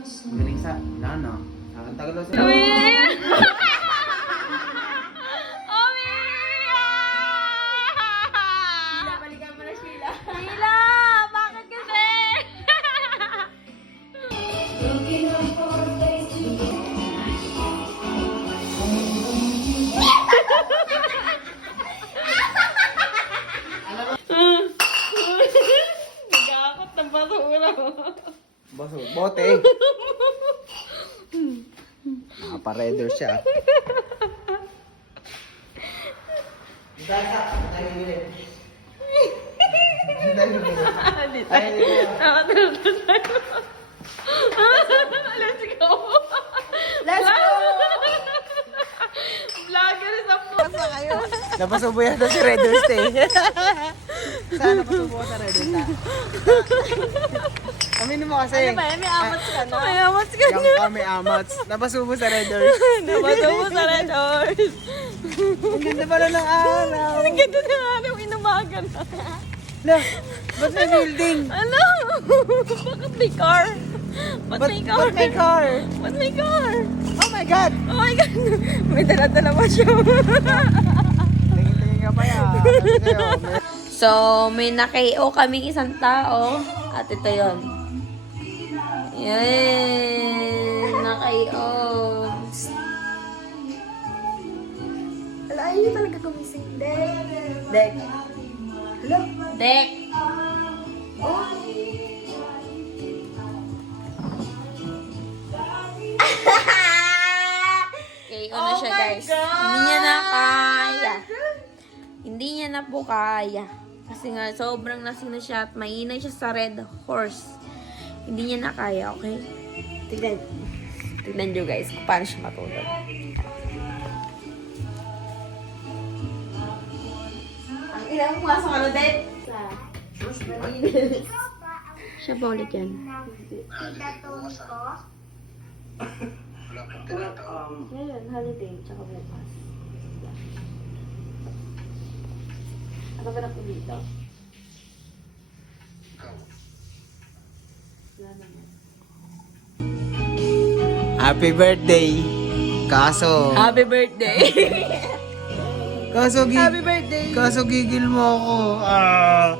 Galing sa, Nana. Ang tagal daw sa... Sheila, balikan mo na Sheila. Sheila! Bakit kasi? Nagakot ng basura. Baso, bote. Nakaparedor siya. Dasa, tayo bili. Tayo bili. Let's go! Let's go! Vlogger sa puso kayo. Napasubo yata si Red Horse eh. Saan napasubo ka sa Red Horse ha? Aminin mo kasi. Ano ba, may amats ka na? May amats ka Yung na. kami amats. Napasubo sa Red Horse. Napasubo sa Red Horse. Ang ganda pala ng araw. Ang ganda na araw, inumaga na. Lah, ba't may building? Ano? Bakit may car? Ba't may car? Ba't may car? Ba't may car? Oh my God! Oh my God! May dala-dala pa siya. Tingin-tingin ka pa yan. So, may naka-KO kaming isang tao. At ito yun. Yan! Naka-KO. Hala, ayun yung talaga gumising. Dek. Dek. Hala. Dek! Oh. KO na siya, guys. Hindi niya na kaya. Hindi niya na po kaya. Kasi nga, sobrang lasing na siya at mainay siya sa Red Horse. Hindi niya na kaya, okay? Tignan. Tignan nyo, guys, kung paano siya matulog. Ang ilang mo nga sa ano, Dek? Siya pa ulit yan. Ngayon, holiday, tsaka bukas. Ano ba na po dito? Happy birthday! Kaso... Happy birthday! Kaso Happy birthday! Kaso gigil mo ako. Ah.